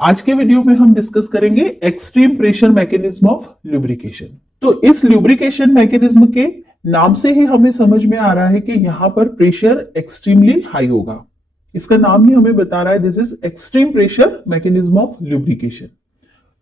आज के वीडियो में हम डिस्कस करेंगे extreme pressure mechanism of lubrication. तो इस ल्यूब्रिकेशन मैकेनिज्म के नाम से ही हमें समझ में आ रहा है कि यहां पर प्रेशर एक्सट्रीमली हाई होगा। इसका नाम ही हमें बता रहा है this is extreme pressure mechanism of lubrication.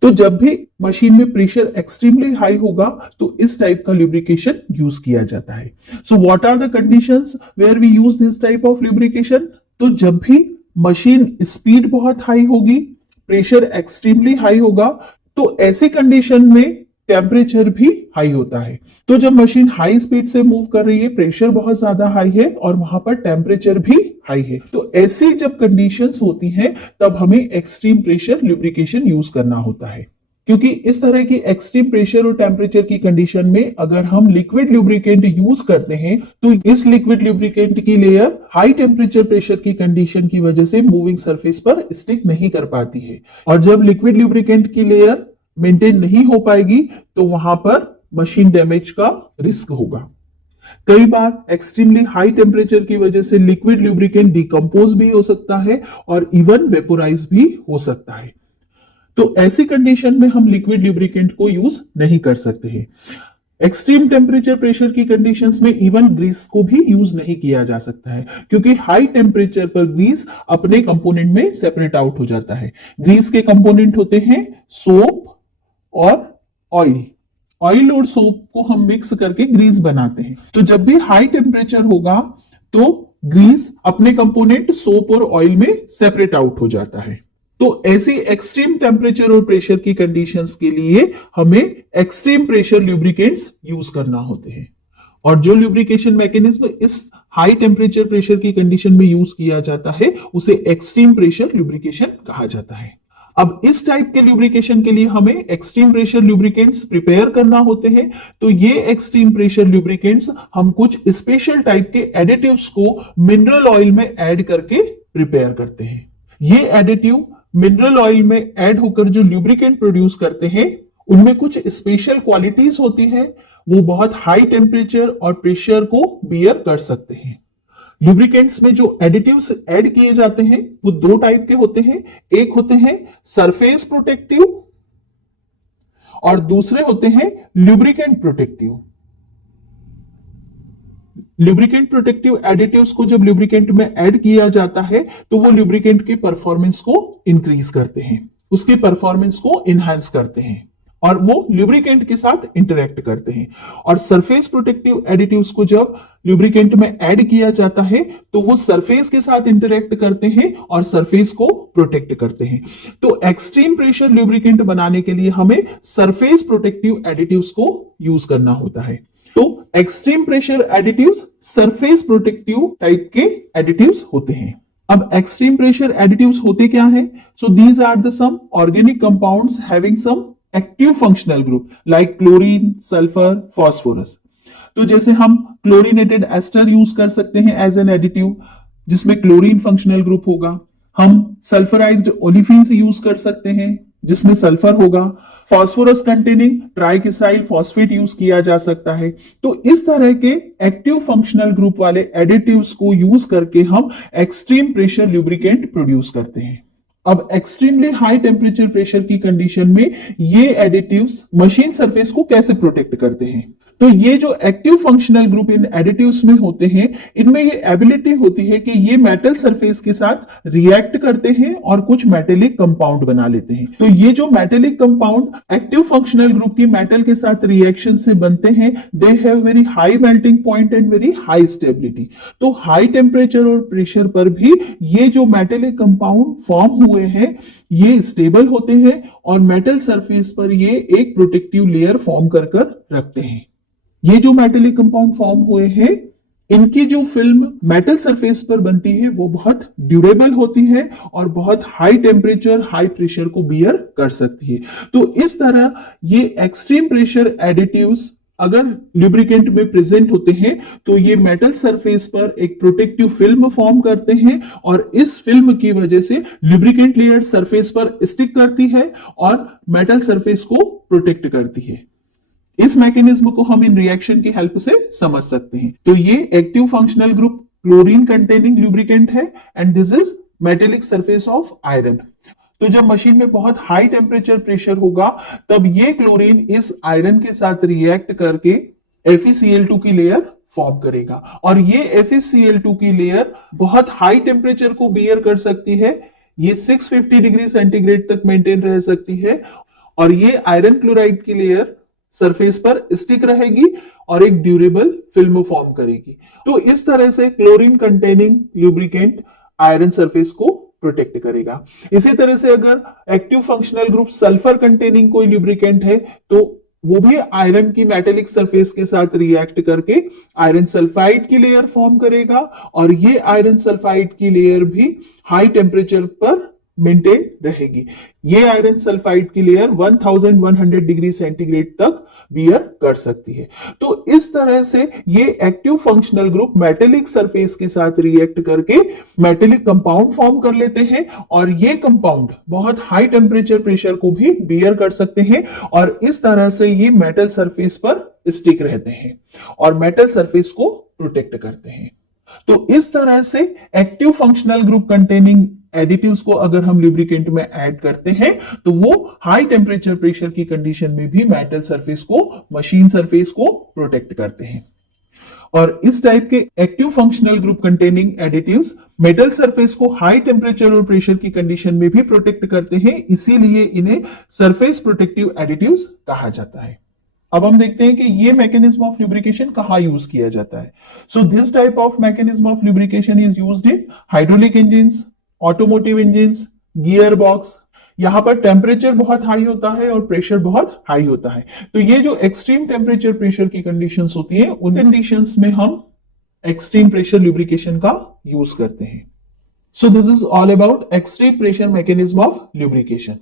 तो जब भी मशीन में प्रेशर एक्सट्रीमली हाई होगा तो इस टाइप का ल्यूब्रिकेशन यूज किया जाता है। So what are the conditions where we use this type of lubrication? तो जब भी मशीन स्पीड बहुत हाई होगी, प्रेशर एक्सट्रीमली हाई होगा, तो ऐसी कंडीशन में टेम्परेचर भी हाई होता है। तो जब मशीन हाई स्पीड से मूव कर रही है, प्रेशर बहुत ज्यादा हाई है और वहां पर टेम्परेचर भी हाई है, तो ऐसी जब कंडीशंस होती हैं तब हमें एक्सट्रीम प्रेशर ल्यूब्रिकेशन यूज करना होता है। क्योंकि इस तरह की एक्सट्रीम प्रेशर और टेम्परेचर की कंडीशन में अगर हम लिक्विड ल्यूब्रिकेंट यूज करते हैं तो इस लिक्विड ल्यूब्रिकेंट की लेयर हाई टेम्परेचर प्रेशर की कंडीशन की वजह से मूविंग सरफेस पर स्टिक नहीं कर पाती है, और जब लिक्विड ल्यूब्रिकेंट की लेयर मेंटेन नहीं हो पाएगी तो वहां पर मशीन डैमेज का रिस्क होगा। कई बार एक्सट्रीमली हाई टेम्परेचर की वजह से लिक्विड ल्यूब्रिकेंट डिकम्पोज भी हो सकता है और इवन वेपोराइज भी हो सकता है। तो ऐसी कंडीशन में हम लिक्विड ल्यूब्रिकेंट को यूज नहीं कर सकते हैं। एक्सट्रीम टेम्परेचर प्रेशर की कंडीशंस में इवन ग्रीस को भी यूज नहीं किया जा सकता है, क्योंकि हाई टेम्परेचर पर ग्रीस अपने कंपोनेंट में सेपरेट आउट हो जाता है। ग्रीस के कंपोनेंट होते हैं सोप और ऑयल। ऑयल और सोप को हम मिक्स करके ग्रीस बनाते हैं। तो जब भी हाई टेम्परेचर होगा तो ग्रीस अपने कंपोनेंट सोप और ऑयल में सेपरेट आउट हो जाता है। तो ऐसी एक्सट्रीम टेम्परेचर और प्रेशर की कंडीशंस के लिए हमें एक्सट्रीम प्रेशर ल्यूब्रिकेंट्स यूज करना होते हैं। और जो ल्यूब्रिकेशन मैकेनिज्म इस हाई टेम्परेचर प्रेशर की कंडीशन में यूज किया जाता है उसे एक्सट्रीम प्रेशर ल्यूब्रिकेशन कहा जाता है। अब इस टाइप के ल्यूब्रिकेशन के लिए हमें एक्सट्रीम प्रेशर ल्यूब्रिकेंट्स प्रिपेयर करना होते हैं। तो ये एक्सट्रीम प्रेशर ल्यूब्रिकेंट्स हम कुछ स्पेशल टाइप के एडिटिव्स को मिनरल ऑयल में ऐड करके प्रिपेयर करते हैं। ये एडिटिव मिनरल ऑयल में ऐड होकर जो ल्यूब्रिकेंट प्रोड्यूस करते हैं उनमें कुछ स्पेशल क्वालिटीज होती है, वो बहुत हाई टेम्परेचर और प्रेशर को बियर कर सकते हैं। लुब्रिकेंट्स में जो एडिटिव्स ऐड किए जाते हैं वो दो टाइप के होते हैं। एक होते हैं सरफेस प्रोटेक्टिव और दूसरे होते हैं lubricant protective. Lubricant protective additives को जब लुब्रिकेंट में ऐड किया जाता है तो वो लुब्रिकेंट के परफॉर्मेंस को इंक्रीज करते हैं, उसके परफॉर्मेंस को इनहांस करते हैं और वो लुब्रिकेंट के साथ इंटरेक्ट करते हैं। और सरफेस प्रोटेक्टिव एडिटिव्स को जब लुब्रिकेंट में ऐड किया जाता है तो वो सरफेस के साथ इंटरेक्ट करते हैं और सरफेस को प्रोटेक्ट करते हैं। तो एक्सट्रीम प्रेशर लुब्रिकेंट बनाने के लिए हमें सरफेस प्रोटेक्टिव एडिटिव्स को यूज करना होता है। तो extreme pressure additives surface protective type के एडिटिव्स होते हैं। अब एक्सट्रीम प्रेशर एडिटिव्स होते क्या हैं? So these are the some organic compounds having some active functional group like chlorine, sulphur, phosphorus. तो जैसे हम क्लोरीनेटेड एस्टर यूज कर सकते हैं एज एन एडिटिव जिसमें क्लोरीन फंक्शनल ग्रुप होगा। हम सल्फराइज्ड ओलिफिन्स यूज कर सकते हैं जिसमें सल्फर होगा। फास्फोरस कंटेनिंग ट्राइकिसाइल फॉस्फेट यूज किया जा सकता है। तो इस तरह के एक्टिव फंक्शनल ग्रुप वाले एडिटिव्स को यूज करके हम एक्सट्रीम प्रेशर ल्यूब्रिकेंट प्रोड्यूस करते हैं। अब एक्सट्रीमली हाई टेम्परेचर प्रेशर की कंडीशन में ये एडिटिव्स मशीन सरफेस को कैसे प्रोटेक्ट करते हैं? तो ये जो active functional group in additives में होते हैं इनमें ये एबिलिटी होती है कि ये मेटल सरफेस के साथ रिएक्ट करते हैं और कुछ मेटेलिक कंपाउंड बना लेते हैं। तो ये जो metallic compound active functional group की मेटल के साथ रिएक्शन से बनते हैं they have very high melting point and very high stability. तो हाई टेम्परेचर और प्रेशर पर भी ये जो मेटेलिक कंपाउंड फॉर्म हुए हैं ये स्टेबल होते हैं और मेटल सरफेस पर ये एक प्रोटेक्टिव लेयर फॉर्म कर रखते हैं। ये जो मेटेलिक कंपाउंड फॉर्म हुए हैं इनकी जो फिल्म मेटल सरफेस पर बनती है वो बहुत ड्यूरेबल होती है और बहुत हाई टेम्परेचर हाई प्रेशर को बियर कर सकती है। तो इस तरह ये एक्सट्रीम प्रेशर एडिटिव्स अगर लुब्रिकेंट में प्रेजेंट होते हैं तो ये मेटल सरफेस पर एक प्रोटेक्टिव फिल्म फॉर्म करते हैं और इस फिल्म की वजह से लुब्रिकेंट लेयर सरफेस पर स्टिक करती है और मेटल सरफेस को प्रोटेक्ट करती है। इस मैकेनिज्म को हम इन रिएक्शन की हेल्प से समझ सकते हैं। तो ये active functional group chlorine containing lubricant है and this is metallic surface of iron. तो जब मशीन में बहुत हाई टेम्परेचर प्रेशर होगा तब ये क्लोरीन इस आयरन के साथ रिएक्ट करके FeCl2 की लेयर फॉर्म करेगा और ये FeCl2 की लेयर बहुत हाई टेम्परेचर को बियर कर सकती है। ये 650 डिग्री सेंटीग्रेड तक मेंटेन रह सकती है और ये आयरन क्लोराइड की लेयर सरफेस पर स्टिक रहेगी और एक ड्यूरेबल फिल्म फॉर्म करेगी। तो इस तरह से chlorine containing lubricant iron surface को प्रोटेक्ट करेगा। इसी तरह से अगर active functional group sulphur containing कोई ल्यूब्रिकेंट है तो वो भी आयरन की मेटेलिक सरफेस के साथ रिएक्ट करके आयरन सल्फाइड की लेयर फॉर्म करेगा और ये आयरन सल्फाइड की लेयर भी हाई टेम्परेचर पर मेंटेन रहेगी। ये आयरन सल्फाइड की लेयर 1100 डिग्री सेंटीग्रेड तक बियर कर सकती है। तो इस तरह से ये active functional group metallic surface के साथ रिएक्ट करके मेटेलिक कंपाउंड फॉर्म कर लेते हैं और ये कंपाउंड बहुत हाई टेम्परेचर प्रेशर को भी बियर कर सकते हैं और इस तरह से ये मेटल सरफेस पर स्टिक रहते हैं और मेटल सरफेस को प्रोटेक्ट करते हैं। तो इस तरह से active functional group containing additives को अगर हम लुब्रिकेंट में ऐड करते हैं तो वो हाई टेम्परेचर प्रेशर की कंडीशन में भी मेटल सरफेस को, मशीन सरफेस को प्रोटेक्ट करते हैं। और इस टाइप के active functional group containing additives metal surface को हाई टेम्परेचर और प्रेशर की कंडीशन में भी प्रोटेक्ट करते हैं, इसीलिए इन्हें सरफेस प्रोटेक्टिव एडिटिव्स कहा जाता है। अब हम देखते हैं कि ये मैकेनिज्म ऑफ ल्यूब्रिकेशन कहां यूज किया जाता है। So this type of mechanism of lubrication is used in hydraulic engines, automotive engines, gear box. यहां पर टेम्परेचर बहुत हाई होता है और प्रेशर बहुत हाई होता है। तो ये जो एक्सट्रीम टेम्परेचर प्रेशर की कंडीशंस होती है उन कंडीशंस में हम एक्सट्रीम प्रेशर ल्यूब्रिकेशन का यूज करते हैं। So this is all about extreme pressure mechanism of lubrication.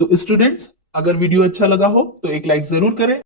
तो स्टूडेंट्स, अगर वीडियो अच्छा लगा हो तो एक लाइक जरूर करें।